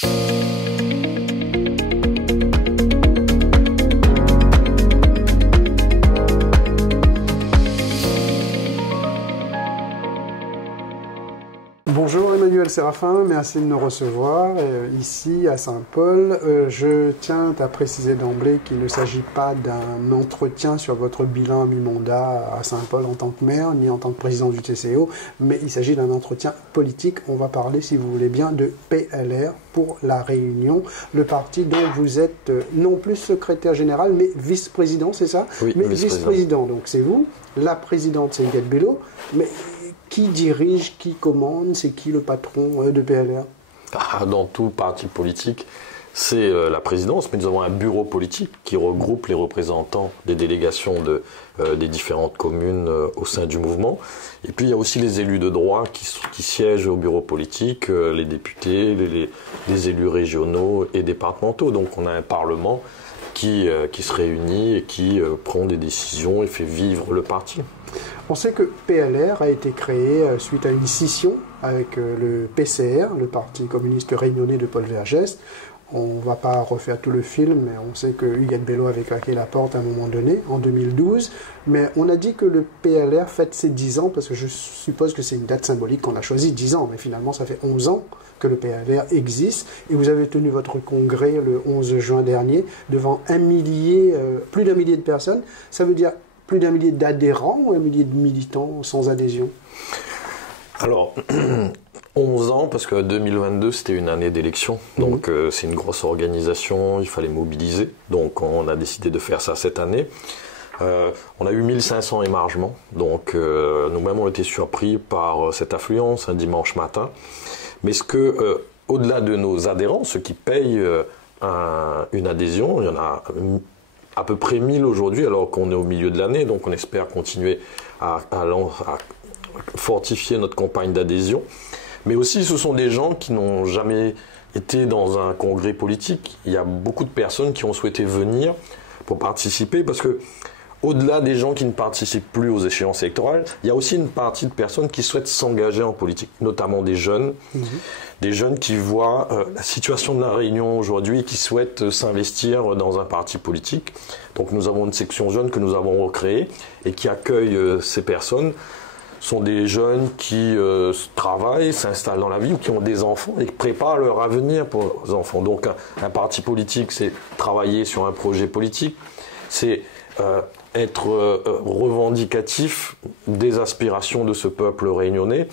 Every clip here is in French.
Bonjour Emmanuel Séraphin, merci de nous recevoir ici à Saint-Paul. Je tiens à préciser d'emblée qu'il ne s'agit pas d'un entretien sur votre bilan mi-mandat à Saint-Paul en tant que maire, ni en tant que président du TCO, mais il s'agit d'un entretien politique. On va parler, si vous voulez bien, de PLR pour La Réunion, le parti dont vous êtes non plus secrétaire général, mais vice-président, c'est ça? Oui, mais vice-président, donc c'est vous. La présidente, c'est Huguette Bello, mais qui dirige, qui commande, c'est qui le patron de PLR? Dans tout parti politique, c'est la présidence, mais nous avons un bureau politique qui regroupe les représentants des délégations des différentes communes au sein du mouvement. Et puis il y a aussi les élus de droit qui siègent au bureau politique, les députés, les élus régionaux et départementaux. Donc on a un parlement qui se réunit et qui prend des décisions et fait vivre le parti. On sait que PLR a été créé suite à une scission avec le PCR, le Parti communiste réunionnais de Paul Vergès. On ne va pas refaire tout le film, mais on sait que Huguette Bello avait claqué la porte à un moment donné, en 2012. Mais on a dit que le PLR fête ses 10 ans, parce que je suppose que c'est une date symbolique qu'on a choisie, 10 ans. Mais finalement, ça fait 11 ans que le PLR existe. Et vous avez tenu votre congrès le 11 juin dernier devant plus d'un millier de personnes. Ça veut dire plus d'un millier d'adhérents ou un millier de militants sans adhésion? Alors, 11 ans, parce que 2022, c'était une année d'élection. Donc, c'est une grosse organisation, il fallait mobiliser. Donc, on a décidé de faire ça cette année. On a eu 1500 émargements. Donc, nous-mêmes, on a été surpris par cette affluence un dimanche matin. Mais au-delà de nos adhérents, ceux qui payent une adhésion, il y en a à peu près 1000 aujourd'hui, alors qu'on est au milieu de l'année, donc on espère continuer à fortifier notre campagne d'adhésion. Mais aussi, ce sont des gens qui n'ont jamais été dans un congrès politique. Il y a beaucoup de personnes qui ont souhaité venir pour participer, parce que au-delà des gens qui ne participent plus aux échéances électorales, il y a aussi une partie de personnes qui souhaitent s'engager en politique, notamment des jeunes. Des jeunes qui voient la situation de la Réunion aujourd'hui et qui souhaitent s'investir dans un parti politique. Donc nous avons une section jeunes que nous avons recréée et qui accueille ces personnes. Ce sont des jeunes qui travaillent, s'installent dans la vie ou qui ont des enfants et qui préparent leur avenir pour leurs enfants. Donc un parti politique, c'est travailler sur un projet politique, c'est être revendicatif des aspirations de ce peuple réunionnais.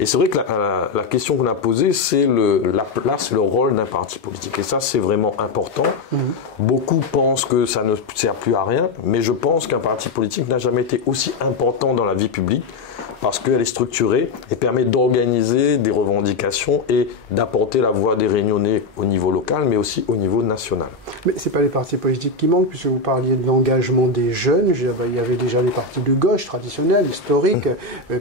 Et c'est vrai que la question qu'on a posée, c'est la place, le rôle d'un parti politique. Et ça, c'est vraiment important. Beaucoup pensent que ça ne sert plus à rien, mais je pense qu'un parti politique n'a jamais été aussi important dans la vie publique parce qu'elle est structurée et permet d'organiser des revendications et d'apporter la voix des Réunionnais au niveau local, mais aussi au niveau national. Mais ce n'est pas les partis politiques qui manquent, puisque vous parliez de l'engagement des jeunes. Il y avait déjà les partis de gauche traditionnels, historiques,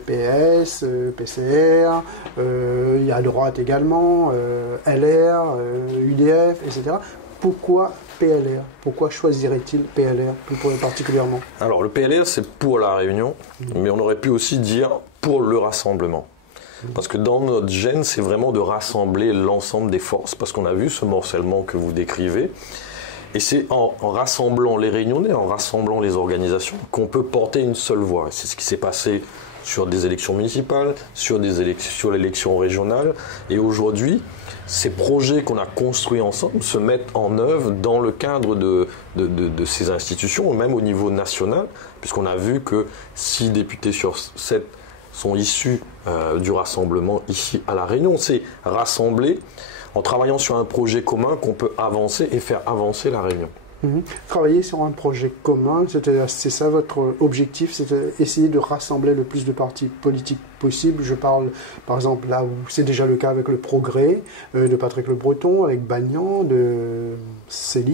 PS, PCR, il y a à droite également, LR, UDF, etc. Pourquoi PLR? Pourquoi choisirait-il PLR plus particulièrement? Alors le PLR, c'est pour la Réunion, mais on aurait pu aussi dire pour le rassemblement. Parce que dans notre gène, c'est vraiment de rassembler l'ensemble des forces, parce qu'on a vu ce morcellement que vous décrivez. Et c'est en rassemblant les Réunionnais, en rassemblant les organisations, qu'on peut porter une seule voix. C'est ce qui s'est passé sur des élections municipales, sur l'élection régionale. Et aujourd'hui, ces projets qu'on a construits ensemble se mettent en œuvre dans le cadre de ces institutions, même au niveau national, puisqu'on a vu que 6 députés sur 7 sont issus du rassemblement ici à La Réunion. C'est rassembler en travaillant sur un projet commun qu'on peut avancer et faire avancer La Réunion. Travailler sur un projet commun, c'est ça votre objectif, c'est essayer de rassembler le plus de partis politiques possible. Je parle par exemple là où c'est déjà le cas avec le Progrès de Patrick Le Breton, avec Bagnan, de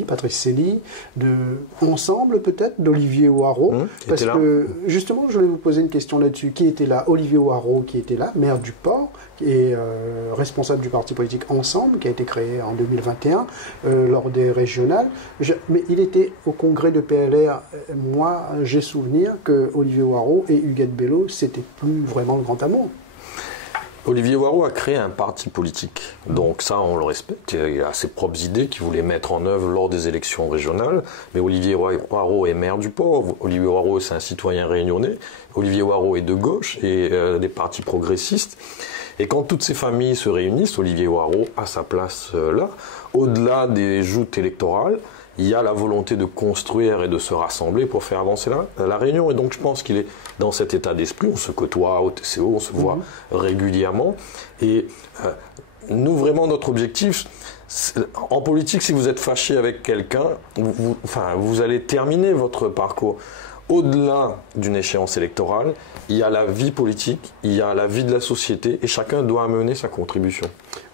Patrice Célie, de Ensemble peut-être, d'Olivier Ouareau. Parce que justement, je voulais vous poser une question là-dessus. Qui était là? Olivier Ouareau qui était là, maire du Port, et responsable du parti politique Ensemble, qui a été créé en 2021 lors des régionales. Mais il était au congrès de PLR. Moi, j'ai souvenir que Olivier Ouareau et Huguette Bello, c'était plus vraiment le grand amour. Olivier Waro a créé un parti politique, donc ça on le respecte, il a ses propres idées qu'il voulait mettre en œuvre lors des élections régionales, mais Olivier Waro est maire du port, Olivier Waro c'est un citoyen réunionnais, Olivier Waro est de gauche et des partis progressistes, et quand toutes ces familles se réunissent, Olivier Waro a sa place là, au-delà des joutes électorales, il y a la volonté de construire et de se rassembler pour faire avancer la Réunion. Et donc je pense qu'il est dans cet état d'esprit. On se côtoie au TCO, on se voit régulièrement. Et nous, vraiment, notre objectif, en politique, si vous êtes fâché avec quelqu'un, vous allez terminer votre parcours. Au-delà d'une échéance électorale, il y a la vie politique, il y a la vie de la société, et chacun doit amener sa contribution.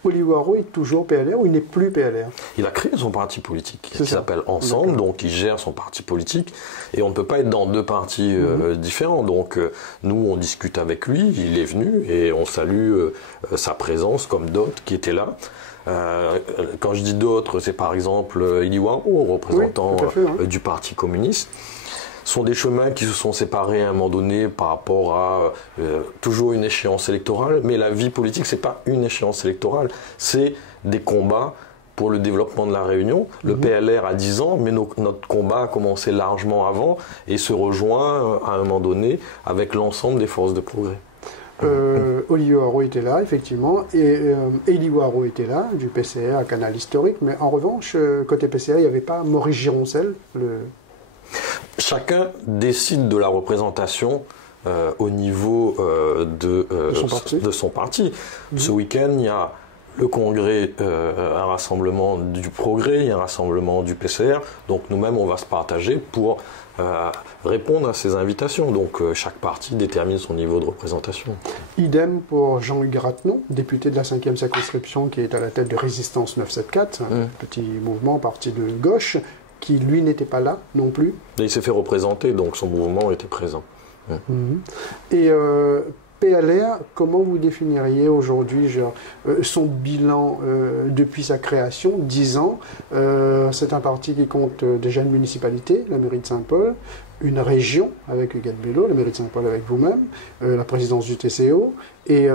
Olivier Waro est toujours PLR ou il n'est plus PLR? Il a créé son parti politique, qui s'appelle Ensemble, donc il gère son parti politique, et on ne peut pas être dans deux partis différents. Donc nous, on discute avec lui, il est venu, et on salue sa présence, comme d'autres qui étaient là. Quand je dis d'autres, c'est par exemple Eli Waro, représentant du Parti communiste. Ce sont des chemins qui se sont séparés à un moment donné par rapport à toujours une échéance électorale, mais la vie politique, c'est pas une échéance électorale, c'est des combats pour le développement de la Réunion. Le PLR a 10 ans, mais notre combat a commencé largement avant et se rejoint à un moment donné avec l'ensemble des forces de progrès. Olivier Waro était là, effectivement, et Eli Waro était là, du PCR à Canal Historique, mais en revanche, côté PCR, il n'y avait pas Maurice Gironcel, Chacun décide de la représentation au niveau de son parti. Ce week-end, il y a le congrès, un rassemblement du Progrès, il y a un rassemblement du PCR. Donc nous-mêmes, on va se partager pour répondre à ces invitations. Donc chaque parti détermine son niveau de représentation. Idem pour Jean-Hugues Rattenon, député de la 5e circonscription qui est à la tête de Résistance 974, un petit mouvement parti de gauche, qui lui n'était pas là non plus. Et il s'est fait représenter, donc son mouvement était présent. Et PLR, comment vous définiriez aujourd'hui son bilan depuis sa création, 10 ans? C'est un parti qui compte déjà une municipalité, la mairie de Saint-Paul, une région avec Huguette Bello, la mairie de Saint-Paul avec vous-même, la présidence du TCO, et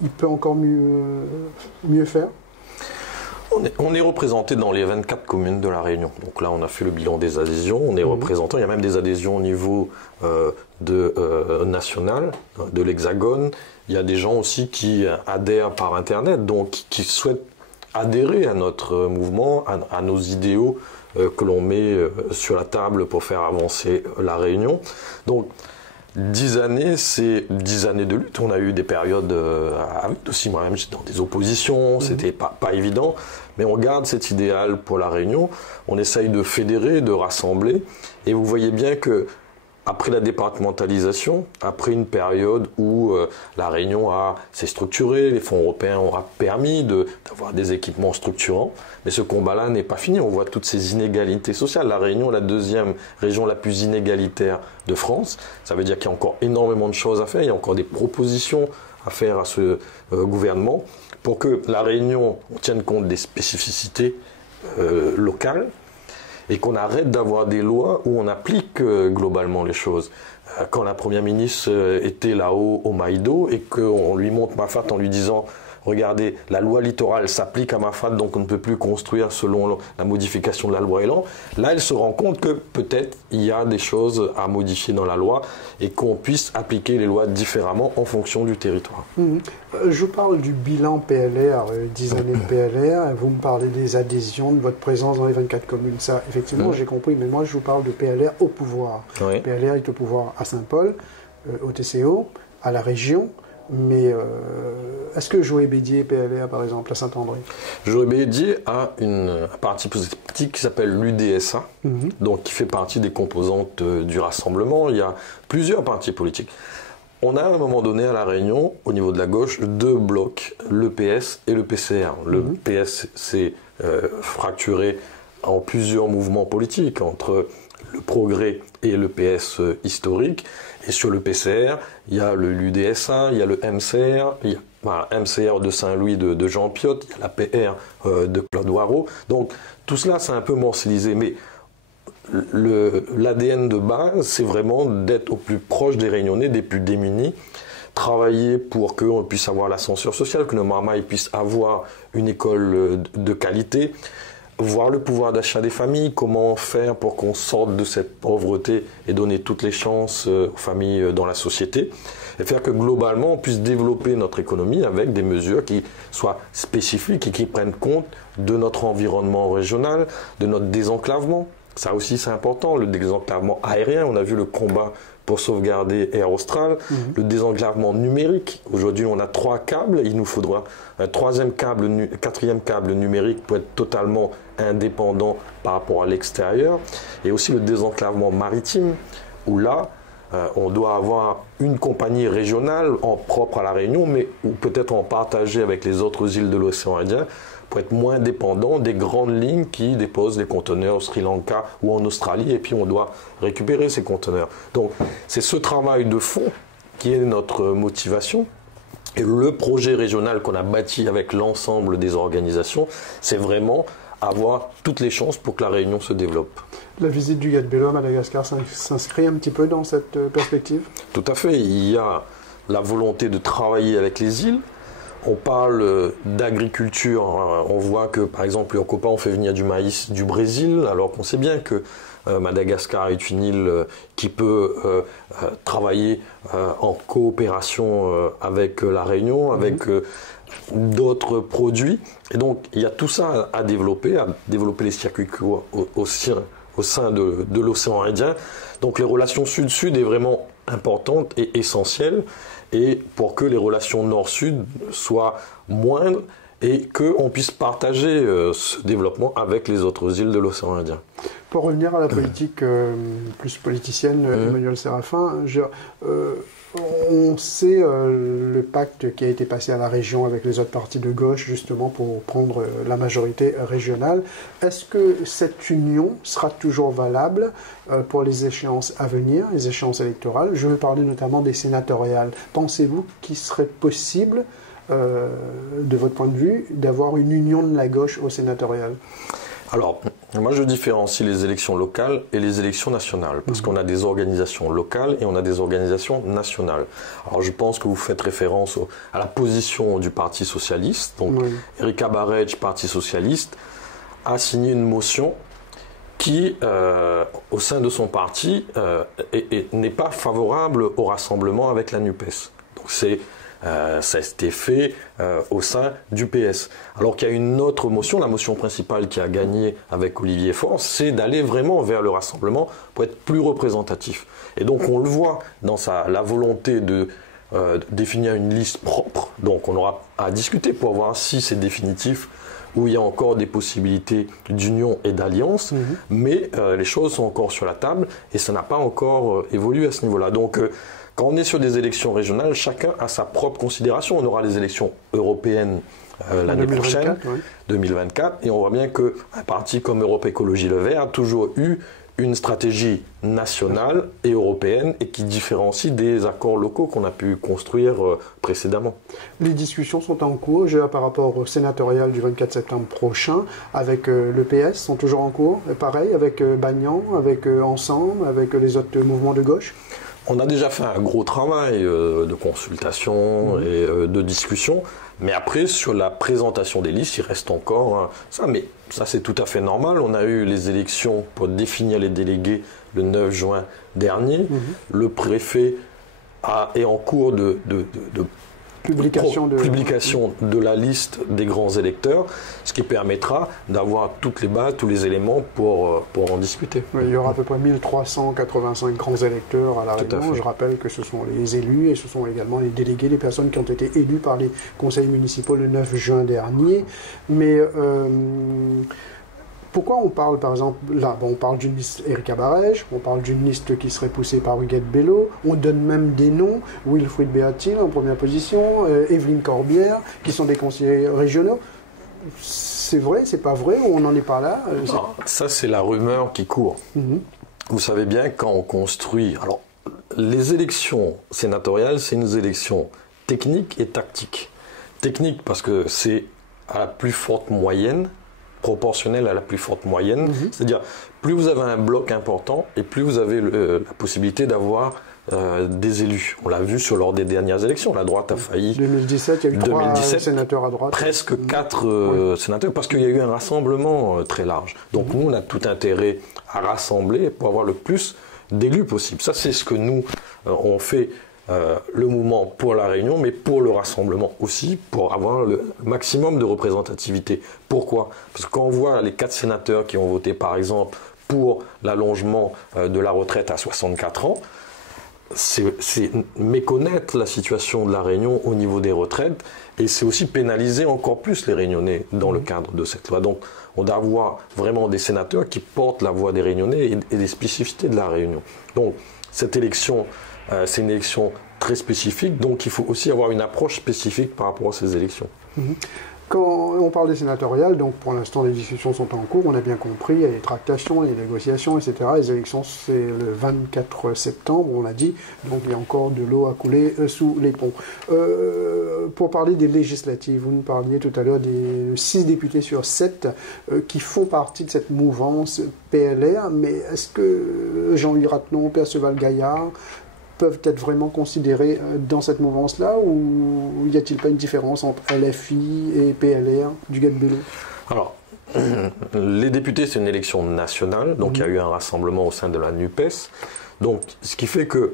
il peut encore mieux faire? On est représenté dans les 24 communes de la Réunion. Donc là, on a fait le bilan des adhésions. On est représenté. Il y a même des adhésions au niveau national, de l'Hexagone. Il y a des gens aussi qui adhèrent par Internet, donc qui souhaitent adhérer à notre mouvement, à nos idéaux que l'on met sur la table pour faire avancer la Réunion. Donc, 10 années, c'est 10 années de lutte. On a eu des périodes aussi, moi-même, j'étais dans des oppositions, c'était pas évident, mais on garde cet idéal pour la Réunion. On essaye de fédérer, de rassembler, et vous voyez bien que après la départementalisation, après une période où la Réunion s'est structurée, les fonds européens ont permis d'avoir des équipements structurants, mais ce combat-là n'est pas fini. On voit toutes ces inégalités sociales. La Réunion est la deuxième région la plus inégalitaire de France. Ça veut dire qu'il y a encore énormément de choses à faire. Il y a encore des propositions à faire à ce gouvernement pour que la Réunion tienne compte des spécificités locales, et qu'on arrête d'avoir des lois où on applique globalement les choses. Quand la première ministre était là-haut au Maïdo et qu'on lui montre Mafat en lui disant « Regardez, la loi littorale s'applique à Mafat, donc on ne peut plus construire selon la modification de la loi Elan », là elle se rend compte que peut-être il y a des choses à modifier dans la loi et qu'on puisse appliquer les lois différemment en fonction du territoire. Je parle du bilan PLR, 10 années de PLR, vous me parlez des adhésions, de votre présence dans les 24 communes. Ça, effectivement, j'ai compris, mais moi je vous parle de PLR au pouvoir. Oui. PLR est au pouvoir à Saint-Paul, au TCO, à la région, mais est-ce que Joël Bédier est PLR, par exemple, à Saint-André? Joël Bédier a un parti politique qui s'appelle l'UDSA, donc qui fait partie des composantes du rassemblement. Il y a plusieurs partis politiques. On a à un moment donné à La Réunion, au niveau de la gauche, deux blocs, le PS et le PCR. Le PS s'est fracturé en plusieurs mouvements politiques entre le Progrès et le PS historique. Et sur le PCR, il y a l'UDSA, il y a le MCR, il y a MCR de Saint-Louis de Jean Piotte, il y a la PR de Claude Waro. Donc tout cela, c'est un peu morcellisé. Mais l'ADN de base, c'est vraiment d'être au plus proche des Réunionnais, des plus démunis, travailler pour qu'on puisse avoir l'ascenseur social, que nos mamans puissent avoir une école de qualité, voir le pouvoir d'achat des familles, comment faire pour qu'on sorte de cette pauvreté et donner toutes les chances aux familles dans la société, et faire que globalement on puisse développer notre économie avec des mesures qui soient spécifiques et qui prennent compte de notre environnement régional, de notre désenclavement. Ça aussi c'est important, le désenclavement aérien, on a vu le combat pour sauvegarder Air Austral, le désenclavement numérique. Aujourd'hui, on a 3 câbles, il nous faudra un quatrième câble numérique pour être totalement indépendant par rapport à l'extérieur. Et aussi le désenclavement maritime, où là, on doit avoir une compagnie régionale en propre à la Réunion, mais ou peut-être en partager avec les autres îles de l'océan Indien, pour être moins dépendant des grandes lignes qui déposent les conteneurs au Sri Lanka ou en Australie, et puis on doit récupérer ces conteneurs. Donc c'est ce travail de fond qui est notre motivation. Et le projet régional qu'on a bâti avec l'ensemble des organisations, c'est vraiment avoir toutes les chances pour que la Réunion se développe. La visite du Iguette Bello à Madagascar s'inscrit un petit peu dans cette perspective? Tout à fait. Il y a la volonté de travailler avec les îles. On parle d'agriculture, on voit que par exemple, au Copa, on fait venir du maïs du Brésil, alors qu'on sait bien que Madagascar est une île qui peut travailler en coopération avec la Réunion, avec d'autres produits. Et donc, il y a tout ça à développer les circuits courts au sein de l'océan Indien. Donc, les relations sud-sud est vraiment importante et essentielle, et pour que les relations nord-sud soient moindres et qu'on puisse partager ce développement avec les autres îles de l'océan Indien. Pour revenir à la politique plus politicienne, Emmanuel Séraphin, on sait le pacte qui a été passé à la région avec les autres partis de gauche, justement pour prendre la majorité régionale. Est-ce que cette union sera toujours valable pour les échéances à venir, les échéances électorales? Je veux parler notamment des sénatoriales. Pensez-vous qu'il serait possible, de votre point de vue, d'avoir une union de la gauche au sénatorial? Alors, moi je différencie les élections locales et les élections nationales, parce qu'on a des organisations locales et on a des organisations nationales. Alors je pense que vous faites référence à la position du Parti Socialiste. Donc Erika Barretch, Parti Socialiste, a signé une motion qui, au sein de son parti, n'est pas favorable au rassemblement avec la NUPES. Donc ça a été fait au sein du PS. Alors qu'il y a une autre motion, la motion principale qui a gagné avec Olivier Faure, c'est d'aller vraiment vers le rassemblement pour être plus représentatif. Et donc on le voit dans la volonté de définir une liste propre. Donc on aura à discuter pour voir si c'est définitif, où il y a encore des possibilités d'union et d'alliance, mais les choses sont encore sur la table et ça n'a pas encore évolué à ce niveau-là. Donc quand on est sur des élections régionales, chacun a sa propre considération. On aura les élections européennes l'année prochaine, 2024, et on voit bien qu'un parti comme Europe Écologie Le Vert a toujours eu une stratégie nationale et européenne et qui différencie des accords locaux qu'on a pu construire précédemment. Les discussions sont en cours par rapport au sénatorial du 24 septembre prochain avec le PS, sont toujours en cours. Pareil avec Bagnan, avec Ensemble, avec les autres mouvements de gauche. On a déjà fait un gros travail de consultation et de discussion, mais après, sur la présentation des listes, il reste encore ça. Mais ça, c'est tout à fait normal. On a eu les élections pour définir les délégués le 9 juin dernier. Le préfet est en cours de publication de la liste des grands électeurs, ce qui permettra d'avoir toutes les bases, tous les éléments pour en discuter. Oui, il y aura à peu près 1385 grands électeurs à la Réunion. Je rappelle que ce sont les élus et ce sont également les délégués, les personnes qui ont été élues par les conseils municipaux le 9 juin dernier. Mais pourquoi on parle, par exemple, là, on parle d'une liste Erika Barretch, on parle d'une liste qui serait poussée par Iguette Bello, on donne même des noms, Wilfried Béatil en première position, Evelyne Corbière, qui sont des conseillers régionaux. C'est vrai, c'est pas vrai, ou on n'en est pas là? Non, ça, c'est la rumeur qui court. Vous savez bien, quand on construit... Alors, les élections sénatoriales, c'est une élection technique et tactique. Technique parce que c'est à la plus forte moyenne, proportionnelle à la plus forte moyenne. C'est-à-dire, plus vous avez un bloc important et plus vous avez la possibilité d'avoir des élus. On l'a vu lors des dernières élections. La droite a failli. 2017, il y a eu 3 sénateurs à droite. Presque 4 sénateurs, parce qu'il y a eu un rassemblement très large. Donc nous, on a tout intérêt à rassembler pour avoir le plus d'élus possible. Ça, c'est ce que nous, on fait le mouvement pour la Réunion, mais pour le rassemblement aussi, pour avoir le maximum de représentativité. Pourquoi? Parce que quand on voit les 4 sénateurs qui ont voté, par exemple, pour l'allongement de la retraite à 64 ans, c'est méconnaître la situation de la Réunion au niveau des retraites, et c'est aussi pénaliser encore plus les Réunionnais dans le cadre de cette loi. Donc on doit avoir vraiment des sénateurs qui portent la voix des Réunionnais et des spécificités de la Réunion. Donc cette élection, c'est une élection très spécifique, donc il faut aussi avoir une approche spécifique par rapport à ces élections. Quand on parle des sénatoriales, donc pour l'instant les discussions sont en cours, on a bien compris, il y a les tractations, les négociations, etc. Les élections c'est le 24 septembre, on l'a dit, donc il y a encore de l'eau à couler sous les ponts. Pour parler des législatives, vous nous parliez tout à l'heure des 6 députés sur 7 qui font partie de cette mouvance PLR, mais est-ce que Jean-Louis Rattenon, Perceval Gaillard peuvent être vraiment considérés dans cette mouvance-là, ou y a-t-il pas une différence entre LFI et PLR du Gat-Bello? Alors, les députés, c'est une élection nationale, donc il y a eu un rassemblement au sein de la NUPES. Donc, ce qui fait que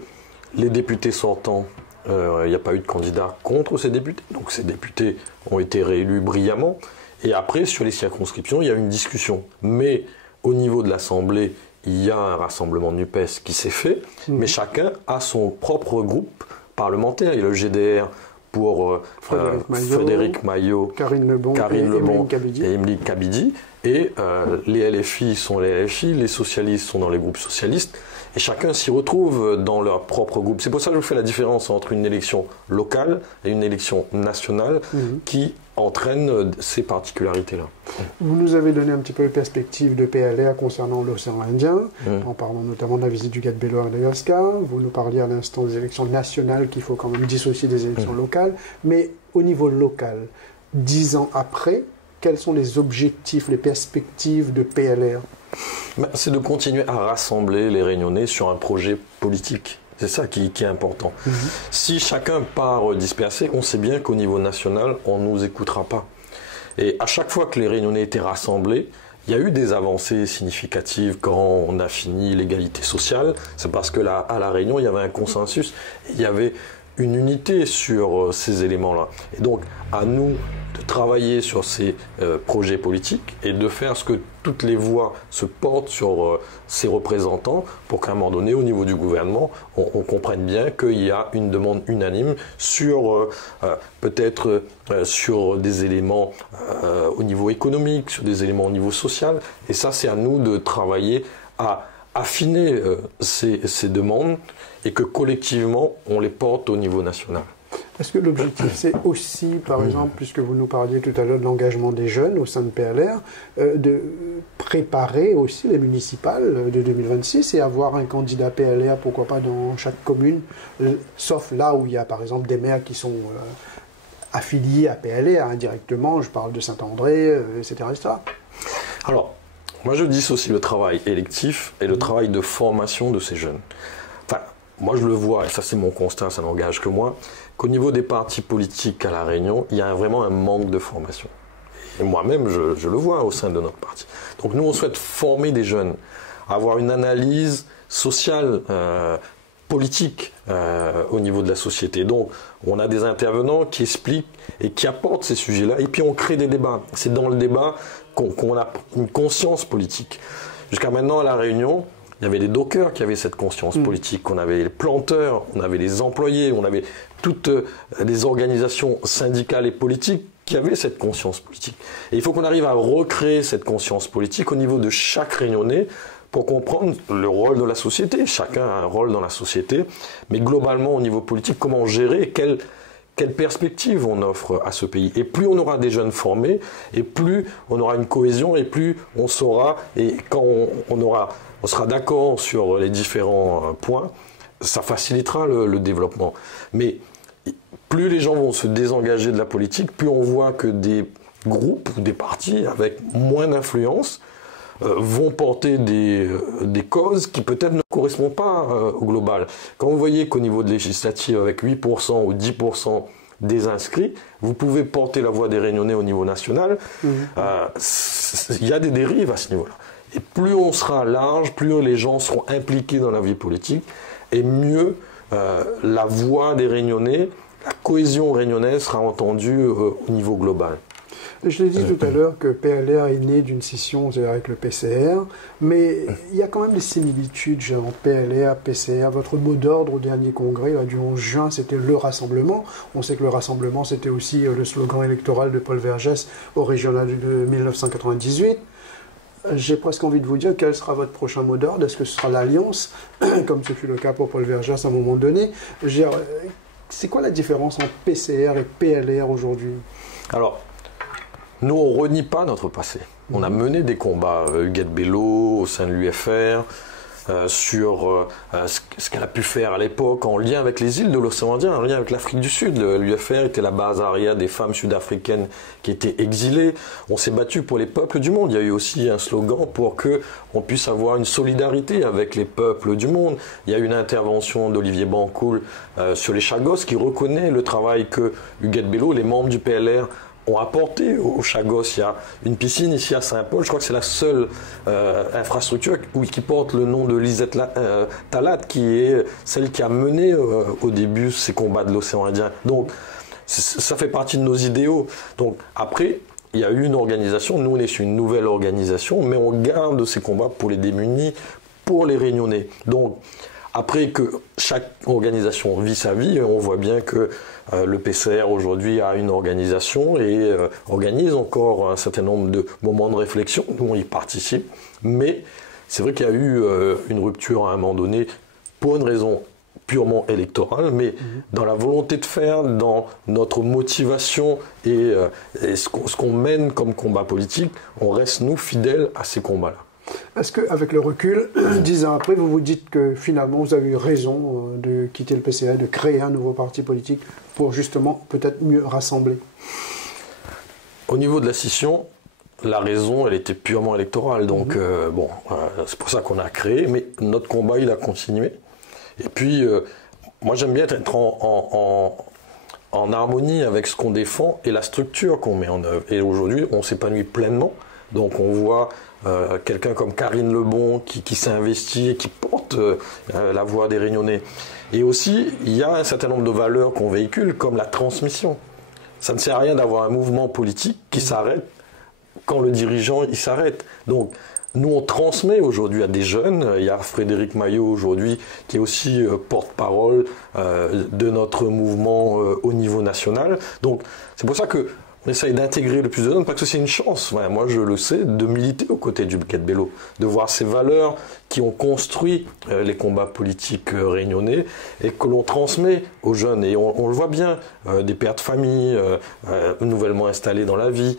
les députés sortants, il n'y a pas eu de candidat contre ces députés. Donc, ces députés ont été réélus brillamment. Et après, sur les circonscriptions, il y a eu une discussion. Mais au niveau de l'Assemblée, il y a un rassemblement NUPES qui s'est fait, mais chacun a son propre groupe parlementaire. Il y a le GDR pour Frédéric Maillot, Karine Lebon et Émilie Kabidi. Et les LFI sont les LFI, les socialistes sont dans les groupes socialistes. Et chacun s'y retrouve dans leur propre groupe. C'est pour ça que je fais la différence entre une élection locale et une élection nationale qui entraîne ces particularités-là. Vous nous avez donné un petit peu de perspective de PLR concernant l'océan Indien, en parlant notamment de la visite du Gat-Bello à Madagascar. Vous nous parliez à l'instant des élections nationales qu'il faut quand même dissocier des élections locales. Mais au niveau local, 10 ans après, quels sont les objectifs, les perspectives de PLR? C'est de continuer à rassembler les Réunionnais sur un projet politique. C'est ça qui est important. Si chacun part dispersé, on sait bien qu'au niveau national, on ne nous écoutera pas. Et à chaque fois que les Réunionnais étaient rassemblés, il y a eu des avancées significatives quand on a fini l'égalité sociale. C'est parce que là, à La Réunion, il y avait un consensus, il y avait une unité sur ces éléments-là. Et donc, à nous de travailler sur ces projets politiques et de faire ce que toutes les voix se portent sur ces représentants pour qu'à un moment donné, au niveau du gouvernement, on comprenne bien qu'il y a une demande unanime sur peut-être sur des éléments au niveau économique, sur des éléments au niveau social. Et ça, c'est à nous de travailler à affiner ces demandes et que collectivement, on les porte au niveau national. Est-ce que l'objectif, c'est aussi, par exemple, puisque vous nous parliez tout à l'heure de l'engagement des jeunes au sein de PLR, de préparer aussi les municipales de 2026 et avoir un candidat PLR, pourquoi pas dans chaque commune, sauf là où il y a, par exemple, des maires qui sont affiliés à PLR indirectement, je parle de Saint-André, etc., etc. Alors, moi je dissocie le travail électif et le travail de formation de ces jeunes. Enfin, moi je le vois, et ça c'est mon constat, ça n'engage que moi, qu'au niveau des partis politiques à La Réunion, il y a vraiment un manque de formation. Et moi-même, je le vois au sein de notre parti. Donc nous, on souhaite former des jeunes, avoir une analyse sociale, politique au niveau de la société. Donc on a des intervenants qui expliquent et qui apportent ces sujets-là, et puis on crée des débats. C'est dans le débat qu'on a une conscience politique. Jusqu'à maintenant, à La Réunion, il y avait les dockers qui avaient cette conscience politique, on avait les planteurs, on avait les employés, on avait toutes les organisations syndicales et politiques qui avaient cette conscience politique. Et il faut qu'on arrive à recréer cette conscience politique au niveau de chaque Réunionnais pour comprendre le rôle de la société. Chacun a un rôle dans la société, mais globalement au niveau politique, comment gérer, quelle perspective on offre à ce pays. Et plus on aura des jeunes formés, et plus on aura une cohésion, et plus on saura, et quand on sera d'accord sur les différents points, ça facilitera le développement. Mais plus les gens vont se désengager de la politique, plus on voit que des groupes ou des partis avec moins d'influence vont porter des causes qui peut-être ne correspondent pas au global. Quand vous voyez qu'au niveau de législative, avec 8% ou 10% des inscrits, vous pouvez porter la voix des Réunionnais au niveau national, il y a des dérives à ce niveau-là. Et plus on sera large, plus les gens seront impliqués dans la vie politique, et mieux la voix des Réunionnais, la cohésion réunionnaise sera entendue au niveau global. Je l'ai dit tout à l'heure que PLR est né d'une scission avec le PCR, mais il y a quand même des similitudes entre PLR, PCR. Votre mot d'ordre au dernier congrès, là, du 11 juin, c'était le rassemblement. On sait que le rassemblement, c'était aussi le slogan électoral de Paul Vergès au régional de 1998. J'ai presque envie de vous dire quel sera votre prochain mot d'ordre. Est-ce que ce sera l'Alliance, comme ce fut le cas pour Paul Vergès à un moment donné? C'est quoi la différence entre PCR et PLR aujourd'hui? Alors, nous, on ne renie pas notre passé. On a mené des combats, Huguette Bello, au sein de l'UFR, sur ce qu'elle a pu faire à l'époque en lien avec les îles de l'océan Indien, en lien avec l'Afrique du Sud. L'UFR était la base arrière des femmes sud-africaines qui étaient exilées. On s'est battu pour les peuples du monde. Il y a eu aussi un slogan pour qu'on puisse avoir une solidarité avec les peuples du monde. Il y a eu une intervention d'Olivier Bancoul sur les Chagos qui reconnaît le travail que Huguette Bello, les membres du PLR, ont apporté aux Chagos. Il y a une piscine ici à Saint-Paul, je crois que c'est la seule infrastructure qui porte le nom de Lisette Talat, qui est celle qui a mené au début ces combats de l'océan Indien. Donc ça fait partie de nos idéaux. Donc après, il y a eu une organisation, nous on est sur une nouvelle organisation, mais on garde ces combats pour les démunis, pour les Réunionnais. Donc après que chaque organisation vit sa vie, on voit bien que le PCR aujourd'hui a une organisation et organise encore un certain nombre de moments de réflexion. Nous, on y participe. Mais c'est vrai qu'il y a eu une rupture à un moment donné pour une raison purement électorale, mais dans la volonté de faire, dans notre motivation et ce qu'on mène comme combat politique, on reste, nous, fidèles à ces combats-là. Est-ce qu'avec le recul, 10 ans après, vous vous dites que finalement vous avez eu raison de quitter le PCA, de créer un nouveau parti politique pour justement peut-être mieux rassembler? Au niveau de la scission, la raison, elle était purement électorale. Donc, c'est pour ça qu'on a créé, mais notre combat, il a continué. Et puis, moi, j'aime bien être en harmonie avec ce qu'on défend et la structure qu'on met en œuvre. Et aujourd'hui, on s'épanouit pleinement. Donc, on voit quelqu'un comme Karine Lebon qui s'est investi et qui porte la voix des Réunionnais. Et aussi, il y a un certain nombre de valeurs qu'on véhicule, comme la transmission. Ça ne sert à rien d'avoir un mouvement politique qui s'arrête quand le dirigeant il s'arrête. Donc, nous, on transmet aujourd'hui à des jeunes. Il y a Frédéric Maillot aujourd'hui qui est aussi porte-parole de notre mouvement au niveau national. Donc, c'est pour ça que on essaye d'intégrer le plus de jeunes parce que c'est une chance, moi je le sais, de militer aux côtés du Huguette Bello, de voir ces valeurs qui ont construit les combats politiques réunionnais et que l'on transmet aux jeunes. Et on le voit bien, des pères de famille nouvellement installés dans la vie,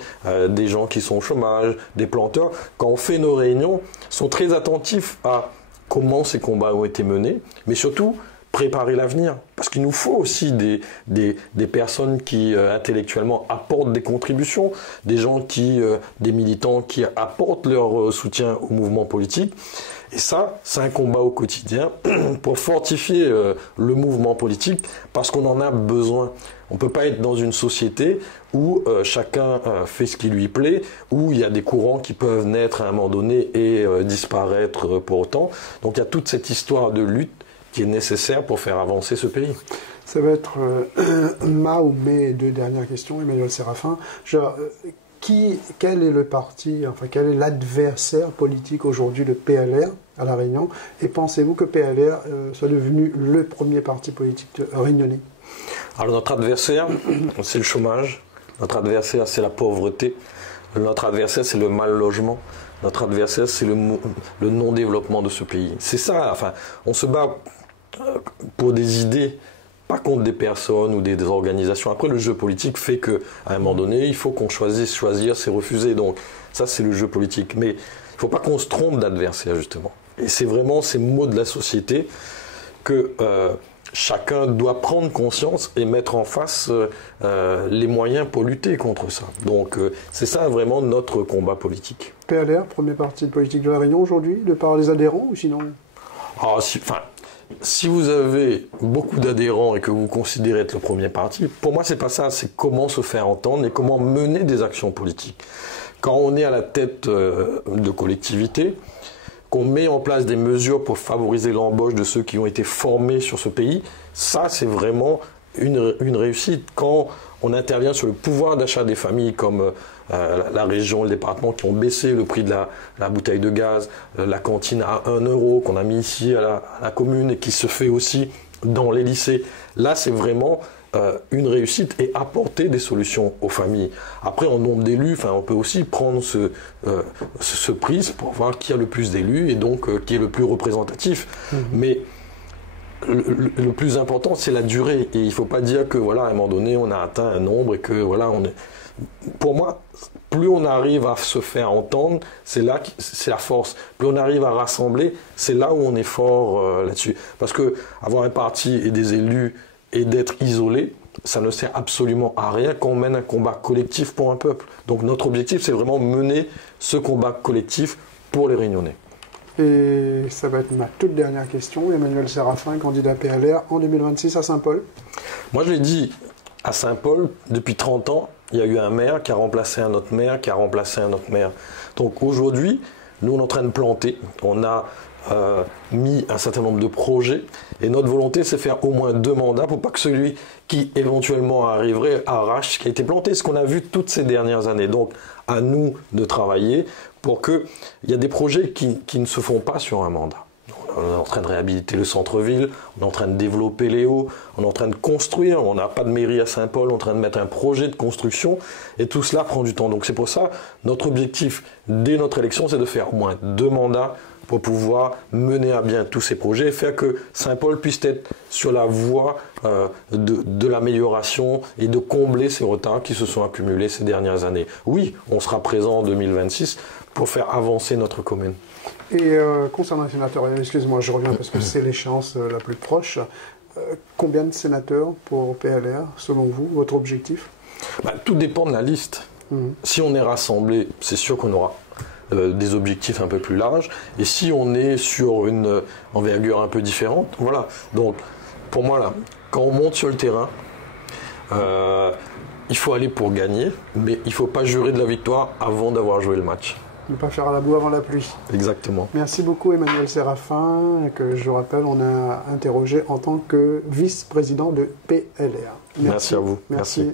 des gens qui sont au chômage, des planteurs. Quand on fait nos réunions, sont très attentifs à comment ces combats ont été menés, mais surtout préparer l'avenir. Parce qu'il nous faut aussi des personnes qui intellectuellement apportent des contributions, des gens des militants qui apportent leur soutien au mouvement politique. Et ça, c'est un combat au quotidien pour fortifier le mouvement politique parce qu'on en a besoin. On ne peut pas être dans une société où chacun fait ce qui lui plaît, où il y a des courants qui peuvent naître à un moment donné et disparaître pour autant. Donc il y a toute cette histoire de lutte qui est nécessaire pour faire avancer ce pays. Ça va être ma ou mes deux dernières questions, Emmanuel Séraphin. Quel est le parti, enfin quel est l'adversaire politique aujourd'hui de PLR à La Réunion? Et pensez-vous que PLR soit devenu le premier parti politique réunionnais? Alors notre adversaire, c'est le chômage. Notre adversaire, c'est la pauvreté. Notre adversaire, c'est le mal logement. Notre adversaire, c'est le non-développement de ce pays. C'est ça, enfin, on se bat pour des idées, pas contre des personnes ou des organisations. Après, le jeu politique fait qu'à un moment donné, il faut qu'on choisisse. Choisir, c'est refuser. Donc, ça, c'est le jeu politique. Mais il ne faut pas qu'on se trompe d'adversaire, justement. Et c'est vraiment ces mots de la société que chacun doit prendre conscience et mettre en face les moyens pour lutter contre ça. Donc c'est ça vraiment notre combat politique. PLR, premier parti politique de La Réunion aujourd'hui, de par les adhérents ou sinon? Si vous avez beaucoup d'adhérents et que vous considérez être le premier parti, pour moi c'est pas ça, c'est comment se faire entendre et comment mener des actions politiques. Quand on est à la tête de collectivités, qu'on met en place des mesures pour favoriser l'embauche de ceux qui ont été formés sur ce pays, ça c'est vraiment une réussite. Quand on intervient sur le pouvoir d'achat des familles comme la région, le département qui ont baissé le prix de la bouteille de gaz, la cantine à 1 euro qu'on a mis ici à la commune et qui se fait aussi dans les lycées, là c'est vraiment une réussite et apporter des solutions aux familles. Après, en nombre d'élus, on peut aussi prendre ce prisme pour voir qui a le plus d'élus et donc qui est le plus représentatif. Mais le plus important, c'est la durée. Et il ne faut pas dire que voilà, à un moment donné, on a atteint un nombre et que voilà, on est. Pour moi, plus on arrive à se faire entendre, c'est la force. Plus on arrive à rassembler, c'est là où on est fort là-dessus. Parce que avoir un parti et des élus et d'être isolé, ça ne sert absolument à rien quand on mène un combat collectif pour un peuple. Donc notre objectif, c'est vraiment mener ce combat collectif pour les Réunionnais. Et ça va être ma toute dernière question. Emmanuel Séraphin, candidat PLR en 2026 à Saint-Paul. Moi, je l'ai dit, à Saint-Paul, depuis 30 ans, il y a eu un maire qui a remplacé un autre maire, qui a remplacé un autre maire. Donc aujourd'hui, nous, on est en train de planter. On a mis un certain nombre de projets et notre volonté c'est faire au moins 2 mandats pour pas que celui qui éventuellement arriverait arrache ce qui a été planté, ce qu'on a vu toutes ces dernières années. Donc à nous de travailler pour qu'il y a des projets qui ne se font pas sur un mandat. On est en train de réhabiliter le centre-ville, on est en train de développer les hauts, on est en train de construire, on n'a pas de mairie à Saint-Paul, on est en train de mettre un projet de construction et tout cela prend du temps. Donc c'est pour ça, notre objectif dès notre élection, c'est de faire au moins 2 mandats pour pouvoir mener à bien tous ces projets et faire que Saint-Paul puisse être sur la voie de l'amélioration et de combler ces retards qui se sont accumulés ces dernières années. Oui, on sera présent en 2026 pour faire avancer notre commune. Et concernant les sénatoriales, excusez-moi, je reviens parce que c'est l'échéance la plus proche. Combien de sénateurs pour PLR, selon vous, votre objectif? Tout dépend de la liste. Si on est rassemblé, c'est sûr qu'on aura des objectifs un peu plus larges. Et si on est sur une envergure un peu différente, voilà. Donc, pour moi, là, quand on monte sur le terrain, il faut aller pour gagner, mais il ne faut pas jurer de la victoire avant d'avoir joué le match. Ne pas faire à la boue avant la pluie. Exactement. Merci beaucoup Emmanuel Séraphin, que je rappelle, on a interrogé en tant que vice-président de PLR. Merci à vous. Merci.